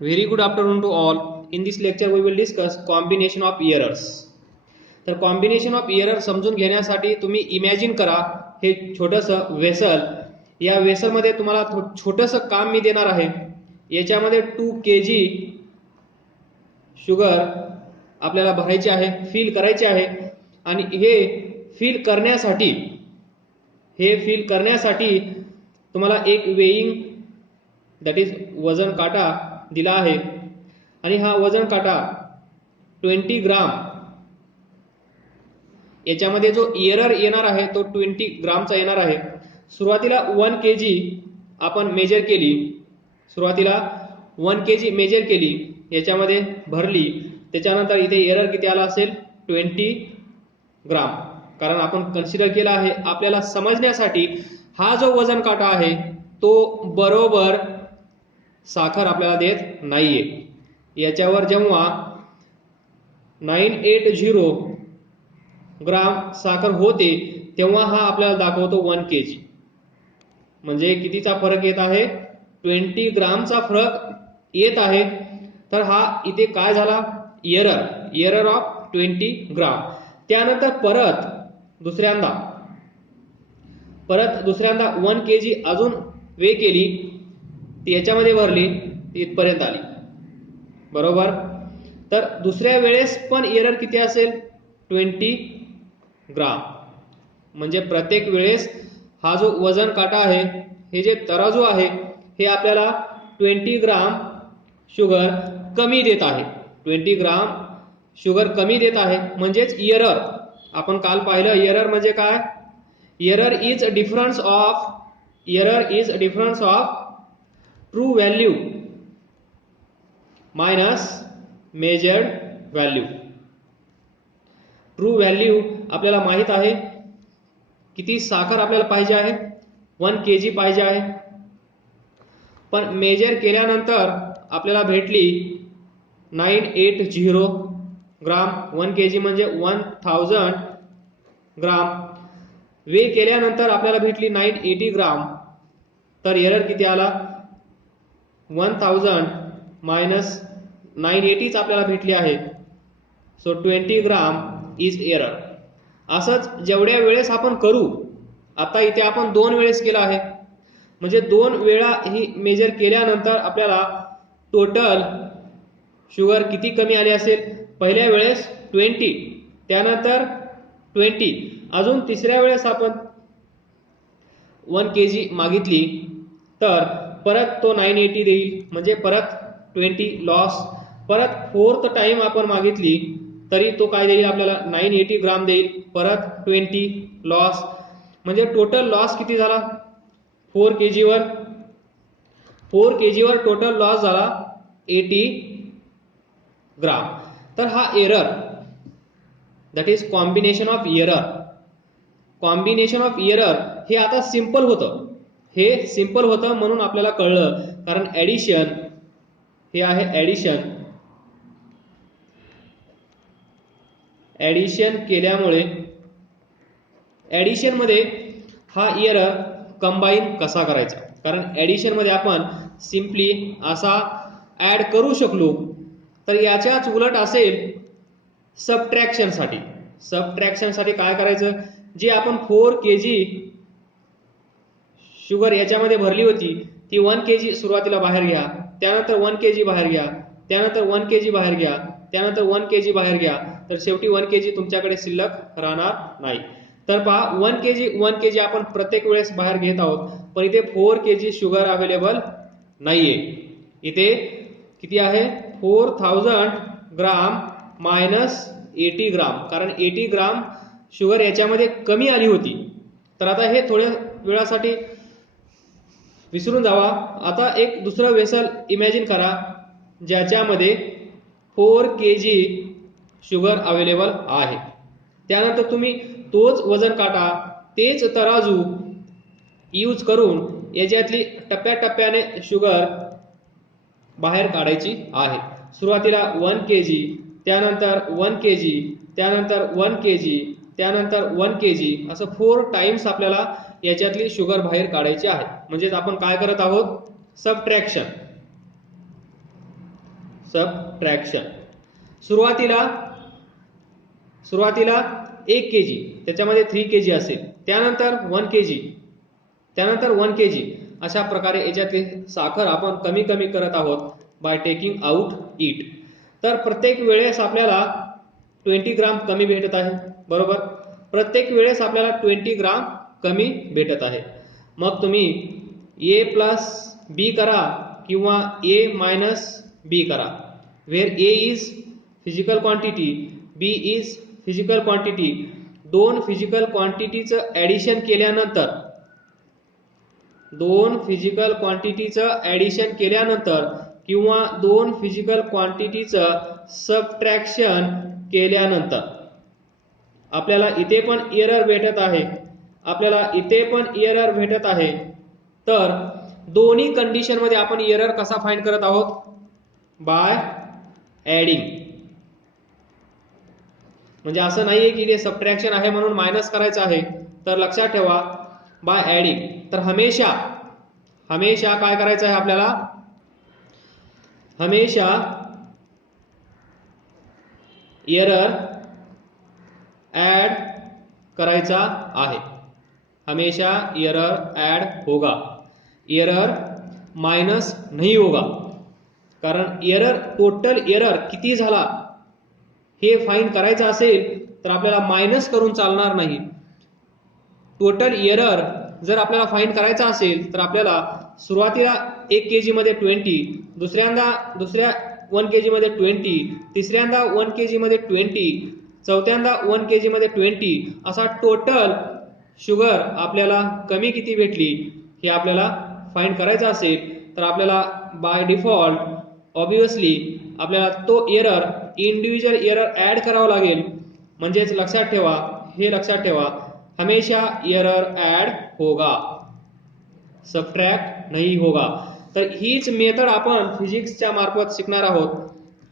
Very good afternoon to all. In this lecture we will discuss combination of errors. तर combination of error समजून घेण्यासाठी तुम्ही imagine करा हे छोटंसं वेसल. या वेसलमध्ये तुम्हाला छोटंसं काम मी देणार आहे. याच्यामध्ये 2 kg शुगर आपल्याला भरायचे आहे, फिल करायचे आहे आणि हे फिल करण्यासाठी तुम्हाला एक वेइंग दॅट इज वजन काटा दिला आहे आणि हा वजन काटा 20 ग्राम, याच्यामध्ये जो एरर येणार आहे तो 20 ग्रामचा येणार आहे. सुरुवातीला 1 kg आपण मेजर केली, याच्यामध्ये भरली, त्याच्यानंतर इथे एरर किती आला असेल 20 ग्राम. कारण आपण कन्सिडर केला आहे आपल्याला समजण्यासाठी हा जो वजन काटा आहे तो बरोबर साखर आपल्याला देत नाहीये. याच्यावर जेव्हा 980 ग्राम साखर होते तेव्हा हा आपल्याला दाखवतो 1 kg. म्हणजे कितीचा फरक येत आहे, 20 ग्रामचा फरक येत आहे. तर हा इथे काय झाला, एरर ऑफ 20 ग्राम. त्यानंतर परत दुसऱ्यांदा 1 kg अजून वे केली, याच्यामध्ये भरली, इथपर्यंत आली बरोबर. तर दुसऱ्या वेळेस पण एरर किती असेल 20 ग्राम. म्हणजे प्रत्येक वेळेस हा जो वजन काटा आहे, हे जे तराजू आहे, हे आपल्याला 20 ग्राम शुगर कमी देत आहे. 20 ग्राम शुगर कमी देत आहे. म्हणजेच एरर आपण काल पाहिलं, एरर म्हणजे काय, error is difference of true value minus measured value. True value आपल्याला माहित आहे किती साखर आपल्याला पाहिजे आहे, 1 kg पाहिजे आहे. पण मेजर केल्यानंतर आपल्याला भेटली 980 ग्राम. 1 kg म्हणजे 1000 ग्राम. वे केल्यानंतर आपल्याला भेटली 980 ग्राम. तर एरर किती आला, 1000 मायनस 980 आपल्याला भेटली आहे. So 20 gram is error. असंच जेवढ्या वेळेस आपण करू, आता इथे आपण 2 वेळेस केला आहे, म्हणजे 2 वेळा ही मेजर केल्यानंतर आपल्याला टोटल शुगर किती कमी आली असेल. पहिल्या वेळेस 20, त्यानंतर 20, अजून तिसऱ्या वेळेस आपण 1 kg मागितली तर परत तो 980 देईल, म्हणजे परत 20 लॉस. परत 4th टाइम आपण मागितली तरी तो काय देईल आपल्याला, 980 ग्राम देईल, परत 20 लॉस. म्हणजे टोटल लॉस किती झाला, 4 kg वर टोटल लॉस झाला 80 ग्राम. तर हा error that is combination of error. हे आता सिंपल होतं म्हणून आपल्याला कळलं. कारण ऍडिशन हे आहे, ऍडिशन केल्यामुळे ऍडिशन मध्ये हा एरर कंबाईन कसा करायचा. कारण ऍडिशन मध्ये आपण सिंपली असा ऍड करू शकलो. तर याच्याच उलट असेल सबट्रॅक्शन साठी काय करायचं, जे आपण 4 kg शुगर याच्यामध्ये भरली होती ती 1 kg सुरुवातीला बाहेर घ्या, त्यानंतर 1 kg बाहेर घ्या, त्यानंतर 1 kg बाहेर घ्या, त्यानंतर 1 kg बाहेर घ्या, तर शेवटी 1 kg तुमच्याकडे शिल्लक राहणार नाही. तर पहा 1 kg आपण प्रत्येक वेळेस बाहेर घेत आहोत, पण इथे 4 kg शुगर अवेलेबल नाहीये. इथे किती आहे, 4000 ग्राम मायनस 80 ग्राम. कारण 80 ग्राम शुगर याच्यामध्ये कमी आली होती. तर आता हे थोड्या वेळासाठी विसरून जावा. आता एक दुसरं वेसल इमॅजिन करा ज्याच्यामध्ये 4 kg शुगर अवेलेबल आहे. त्यानंतर तुम्ही तोच वजन काटा, तेच तराजू यूज करून याच्यातली टप्प्याटप्प्याने शुगर बाहेर काढायची आहे. सुरुवातीला 1 kg, त्यानंतर 1 kg, त्यानंतर 1 kg, त्यानंतर 1 kg, असं 4 टाइम्स आपल्याला याच्यातली शुगर बाहेर काढायची आहे. म्हणजेच आपण काय करत आहोत, सबट्रॅक्शन. सबट्रॅक्शन. सुरुवातीला 1 kg, त्याच्यामध्ये 3 kg असेल, त्यानंतर 1 kg, त्यानंतर 1 kg. अशा प्रकारे याच्यातली साखर आपण कमी कमी करत आहोत बाय टेकिंग आउट इट. तर प्रत्येक वेळेस आपल्याला 20 ग्राम कमी भेटत आहे, बरोबर. प्रत्येक वेळेस आपल्याला 20 ग्राम कमी भेटत आहे. मग तुम्ही A प्लस B करा किंवा A मायनस B करा. Where A is physical quantity, B is physical quantity. दोन फिजिकल क्वांटिटीचं ऍडिशन केल्यानंतर, दोन फिजिकल क्वांटिटीचं ऍडिशन केल्यानंतर किंवा दोन फिजिकल क्वांटिटीचं सबट्रॅक्शन केल्यानंतर आपल्याला इथे पण एरर भेटत आहे, आपल्याला इथे पण एरर भेटत आहे. तर दोन्ही कंडिशन मध्ये आपण एरर कसा फाइंड करत आहोत? By adding. म्हणजे असं नाहीये की ते सबट्रॅक्शन आहे म्हणून मायनस करायचं आहे. तर लक्षात ठेवा बाय ऍडिंग. तर हमेशा काय करायचं आहे आपल्याला? हमेशा एरर ऐड करायचा आहे. हमेशा एरर ऐड होगा, एरर माइनस नहीं होगा. कारण एरर, टोटल एरर किती झाला हे फाइंड करायचं असेल तर आपल्याला मायनस करून चालणार नाही. टोटल एरर जर आपल्याला फाइंड करायचा असेल तर आपल्याला सुरुवातीला 1 kg मध्ये 20, दुसऱ्या 1 kg मध्ये 20, तिसऱ्यांदा 1 kg मध्ये 20, चौथ्यांदा 1 kg मध्ये 20, असा टोटल शुगर आपल्याला कमी किती भेटली हे आपल्याला फाइंड करायचं असेल तर आपल्याला बाय डिफॉल्ट ऑब्वियसली आपल्याला तो एरर, इंडिव्हिज्युअल एरर ऍड करावा लागेल. म्हणजेच लक्षात ठेवा, हे लक्षात ठेवा, हमेशा एरर ऐड होगा, सबट्रैक्ट नहीं होगा. तर हीच मेथड आपण फिजिक्सच्या मार्फत शिकणार आहोत.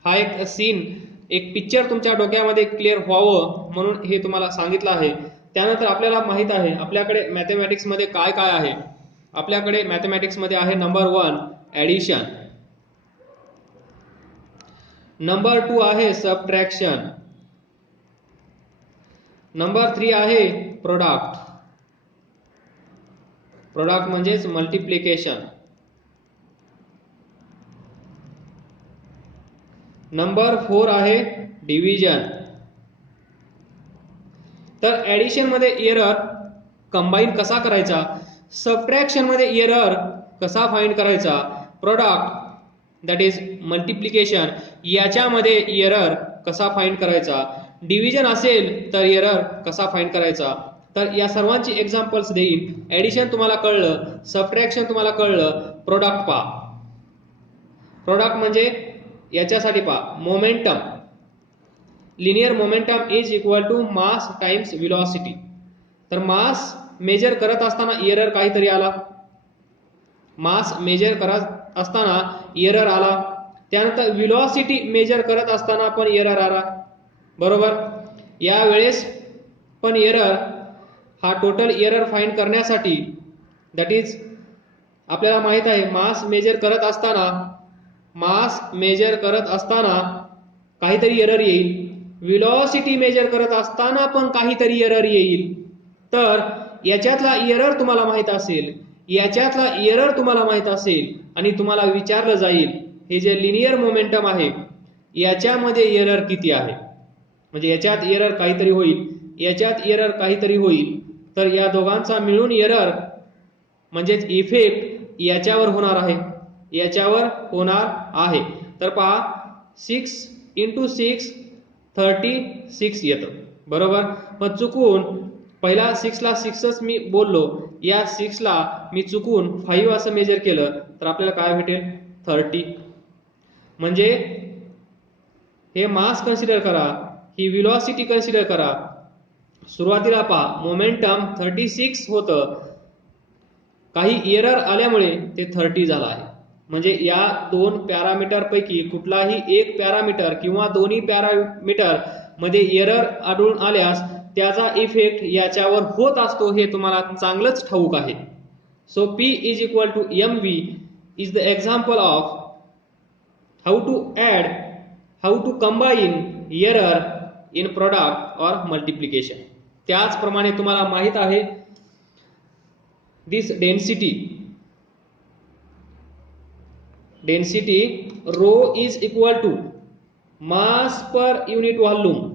हा एक सीन, एक पिक्चर तुमच्या डोक्यामध्ये क्लिअर व्हावं म्हणून हे तुम्हाला सांगितलं आहे. त्यानंतर आपल्याला माहित आहे आपल्याकडे मॅथमॅटिक्स मध्ये काय काय आहे. आपल्याकडे मॅथमॅटिक्स मध्ये आहे नंबर 1 ऍडिशन, नंबर 2 आहे सबट्रॅक्शन, नंबर 3 आहे प्रोडक्ट. प्रोडक्ट म्हणजेच मल्टिप्लिकेशन. नंबर 4 आहे डिव्हिजन. तर ऍडिशन मध्ये एरर कंबाईन कसा करायचा, सबट्रॅक्शन मध्ये एरर कसा फाइंड करायचा, प्रोडक्ट दॅट इज मल्टिप्लिकेशन याच्यामध्ये एरर कसा फाइंड करायचा, डिव्हिजन असेल तर एरर कसा फाइंड करायचा. तर या सर्वांची एक्झाम्पल्स देईन. ऍडिशन तुम्हाला कळलं, सबट्रॅक्शन तुम्हाला कळलं, प्रोडक्ट पहा. प्रोडक्ट म्हणजे याच्यासाठी पहा, momentum, linear momentum is equal to mass times velocity. तर मास मेजर करत असताना एरर काहीतरी आला, मास मेजर करत असताना एरर आला. त्यानंतर व्हेलॉसिटी मेजर करत असताना पण एरर आला, बरोबर. या वेळेस पण एरर, हा टोटल एरर फाइंड करण्यासाठी दॅट इज आपल्याला माहित आहे मास मेजर करत असताना काहीतरी एरर येईल, व्हेलॉसिटी मेजर करत असताना पण काहीतरी एरर येईल. तर याच्यातला एरर तुम्हाला माहित असेल, याच्यातला एरर तुम्हाला माहित असेल आणि तुम्हाला विचारलं जाईल हे जे लिनियर मोमेंटम आहे याच्यामध्ये एरर किती आहे. म्हणजे याच्यात एरर काहीतरी होईल, याच्यात एरर काहीतरी होईल. तर या दोघांचा मिळून एरर म्हणजेच इफेक्ट याच्यावर होणार आहे, याच्यावर होणार आहे. तर पहा 6 × 6 36 येतं, बरोबर. पण चुकून पहिला 6 ला 6च मी बोललो, या 6 ला मी चुकून 5 असं मेजर केलं तर आपल्याला काय भेटेल 30. म्हणजे हे मास कन्सिडर करा, ही व्हेलॉसिटी कन्सिडर करा. सुरुवातीला पहा मोमेंटम 36 होतं, काही एरर आल्यामुळे ते 30 झालं आहे. म्हणजे या दोन पॅरामीटर पैकी कुठलाही एक पॅरामीटर किंवा दोन्ही पॅरामीटर मध्ये एरर आढळून आल्यास त्याचा इफेक्ट याच्यावर होत असतो, हे तुम्हाला चांगलंच ठाऊक आहे. So P = mv is the example of how to combine error in product और मल्टिप्लिकेशन. त्याचप्रमाणे तुम्हाला माहित आहे this density rho is equal to mass per unit volume.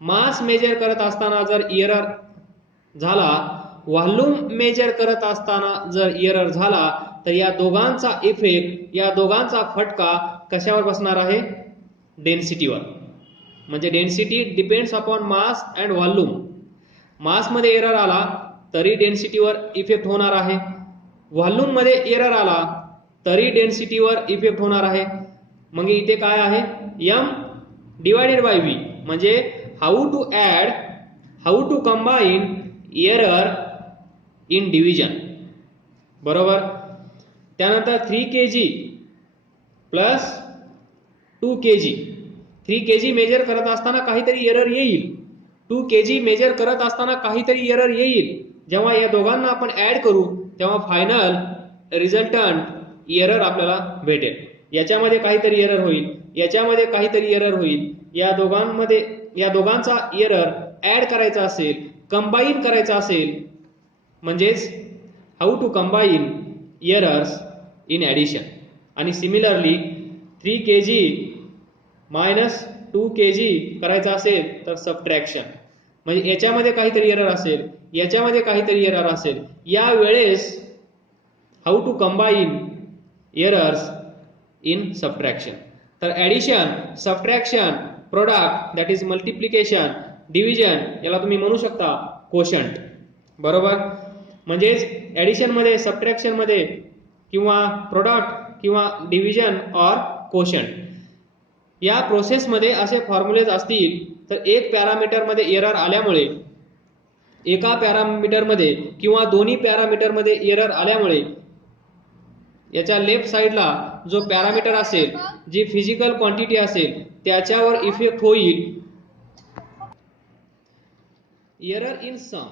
Mass measure करत असताना जर एरर झाला, व्हॉल्यूम मेजर करत असताना जर एरर झाला, तर या दोघांचा इफेक्ट, या दोघांचा फटका कशावर बसणार आहे? डेन्सिटीवर. म्हणजे density depends upon mass and volume. Mass मध्ये एरर आला तरी डेन्सिटीवर इफेक्ट होणार आहे, व्हॉल्यूम मध्ये एरर आला तरी डेन्सिटीवर इफेक्ट होणार आहे. मग इथे काय आहे? m divided by v. म्हणजे how to combine error in division. बरोबर. त्यानंतर 3 kg plus 2 kg. 3 kg measure करत असताना काहीतरी एरर येईल, 2 kg मेजर करत असताना काहीतरी एरर येईल. जेव्हा या दोघांना आपण ऍड करू तेव्हा फायनल रिझल्टंट एरर आपल्याला भेटेल. याच्यामध्ये काहीतरी एरर होईल, याच्यामध्ये काहीतरी एरर होईल. या दोघांचा एरर ऍड करायचा असेल, कंबाईन करायचा असेल, म्हणजेच how to combine errors in addition. आणि सिमिलरली 3 kg मायनस 2 kg करायचा असेल तर सबट्रॅक्शन. म्हणजे याच्यामध्ये काहीतरी एरर असेल, याच्यामध्ये काहीतरी एरर असेल. या वेळेस how to combine errors in subtraction. तर addition, subtraction, product that is multiplication, division, याला तुम्ही म्हणू शकता कोशंट. बरोबर. म्हणजेच ॲडिशन मध्ये, सबट्रॅक्शन मध्ये, किंवा प्रोडक्ट किंवा डिव्हिजन ऑर कोशंट या प्रोसेसमध्ये असे फॉर्म्युलेज असतील तर एक पॅरामीटर मध्ये एरर आल्यामुळे, एका पॅरामीटर मध्ये किंवा दोन्ही पॅरामीटर मध्ये एरर आल्यामुळे याच्या लेफ्ट साइडला जो पॅरामीटर असेल, जी फिजिकल क्वांटिटी असेल, त्याच्यावर इफेक्ट होईल एरर इन सम.